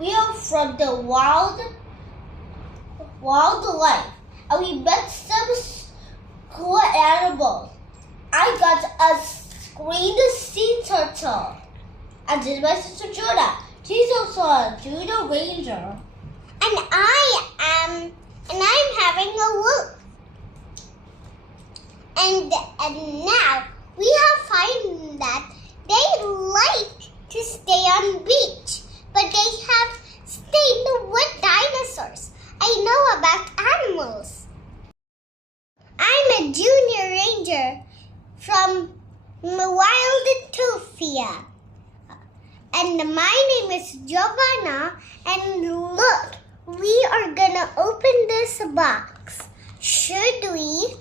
we are from the wildlife, and we met some cool animals. I got a green sea turtle, and this is my sister Judah. She's also a Judah Ranger. And I'm having a wolf. And now we have found that they like to stay on beach, but they have stayed with dinosaurs. I know about animals. I'm a junior ranger from Wildtopia. And my name is Giovanna. And look, we are gonna open this box. Should we?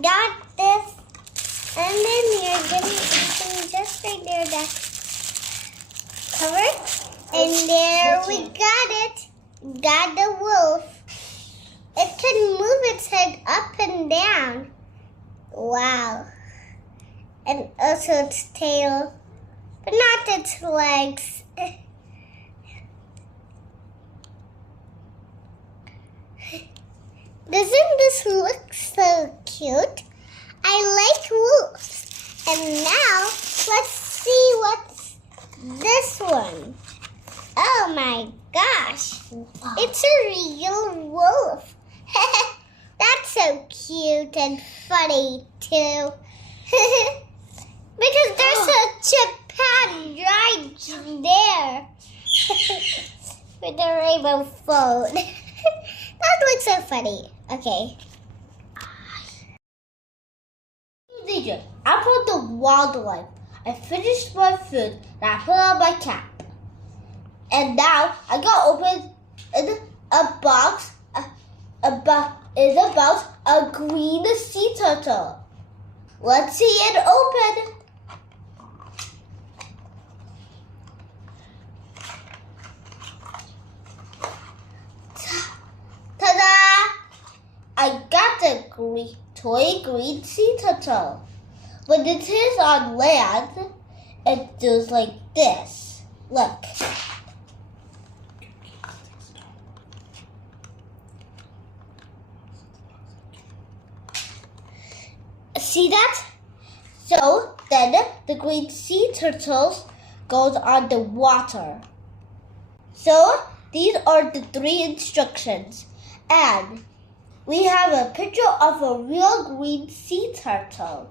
Got this, and then you're getting something just right there that's covered. And there we got it. Got the wolf. It can move its head up and down. Wow. And also its tail, but not its legs. Doesn't this look so cute? I like wolves. And now, let's see what's this one. Oh my gosh. Wow. It's a real wolf. That's so cute and funny too. Because there's such a pad right there. With a rainbow phone. That looks so funny. Okay. I'm from the wildlife. I finished my food and I put on my cap. And now I got open in a box about a green sea turtle. Let's see it open. Ta-da! I got a toy green sea turtle. When it is on land, it does like this. Look. See that? So then the green sea turtles goes on the water. So these are the 3 instructions. And we have a picture of a real green sea turtle.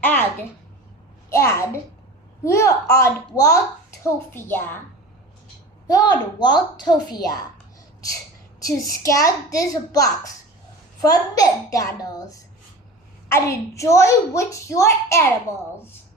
And we're on Wildtopia. We're on Wildtopia to scan this box from McDonald's and enjoy with your animals.